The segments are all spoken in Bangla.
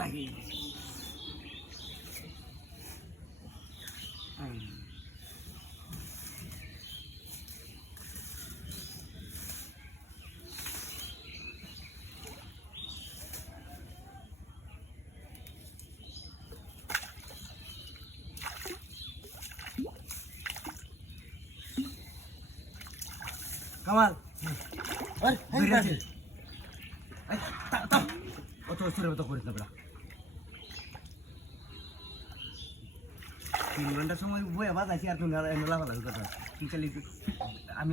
নাকি কামাল অত অস্থির করিস না বেড়া 3 ঘন্টার সময় বইয়া বাজাইছি আর তুমি লাফালাফি কথা তুই চালি আমি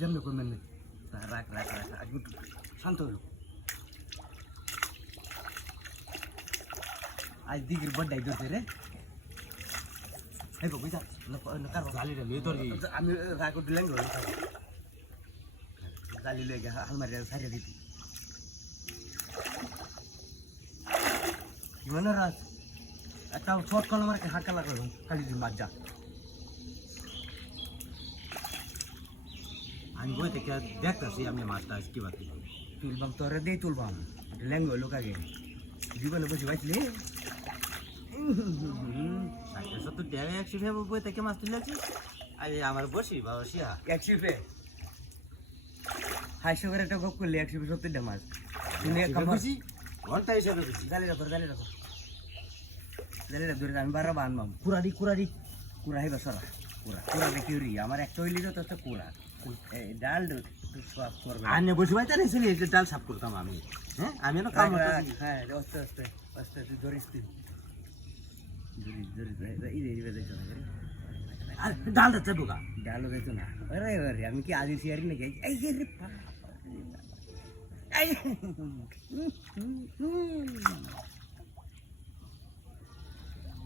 যেমনি করবেন রাখ রাখ রাখ আগে শান্ত হইল আজ দিঘির বড্ডাই ধরছে রে এই বুঝা কারো গালিটা লই তোর আমি রাগ দিলাম গালি লই গিয়ে আলমারি সারিয়ে দিতি কি মানে রাজ একটা শর্ট কল মারকে হাঁকা লাগালো খালি দিন বাদ যা আমি বই থেকে দেখতেছি আমি মাছটা কি বাকি তুলবাম তোরে দেই তুলবাম ল্যাঙ্গ লোক আগে জীবনে বসে বাইছিলে সত্তর টাকা 100 টাকা বই থেকে মাছ তুলেছি আরে আমার বসি বাবা শিয়া 100 টাকা হাইশো করে একটা গপ করলে 170 টাকা মাছ তুমি কামাছি ঘন্টা হিসাবে বুঝি জালি রাখো জালি ধরে আমি 12 বানবাম কুড়ারি কুড়া হইবা সরা কুড়া দেখি আমার একটা হইলে যথেষ্ট কুড়া ডাল সব করবে আনে বসে বাইতে নিছিলি যে ডাল সাফ করতাম আমি হ্যাঁ আমি না কাম করতেছি হ্যাঁ আস্তে তুই ধরিস তুই ধরি এই বেজে আর ডাল দিতে ঢোকা ডালও দিত না আরে আমি কি আদি সিয়ারি নাকি এই রে এই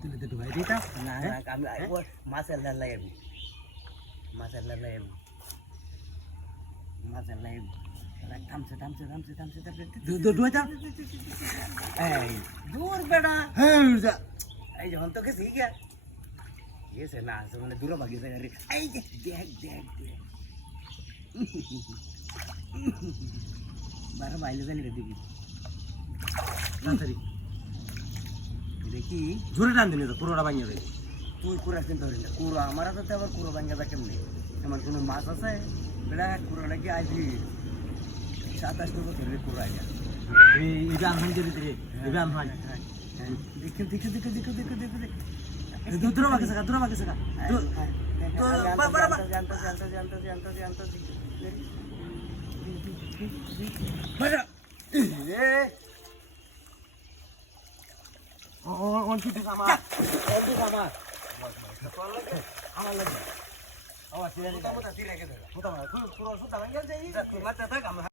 তুমি তো ঢুকাই দিতা না আমি মাছের লাল লাগাবি মাছের থামছে ঢুকাইতা এই দূর বেড়া এই যখন তোকে শিখিয়া গেছে না মানে দূরে ভাগিয়ে যায় রে এই দেখ 12 বাইলে জানি রে দেখি তাড়াতাড়ি দেখি জোরে টান দিলে তো পুরোটা ভাঙিয়ে দেয় তুই কুড়া কিনতে পারি না কুড়া আমার তো আবার কুড়ো ভাঙিয়ে যায় কেমনি এমন কোনো মাছ আছে বেড়া কুড়াটা কি আজ 27 বছর রে কুড়া আইয়া এই যে আমহান দিয়ে রে এই আমহান দেখো দূর ভাগে সাকা তো বাবা জানতো বাবা এ on কিছু আমার আমার লাগে আওয়াজ দিয়ে মোটা মোটা তীরে গেছে মোটা মোটা পুরো সুতা ভাঙে যাই মাথা থাক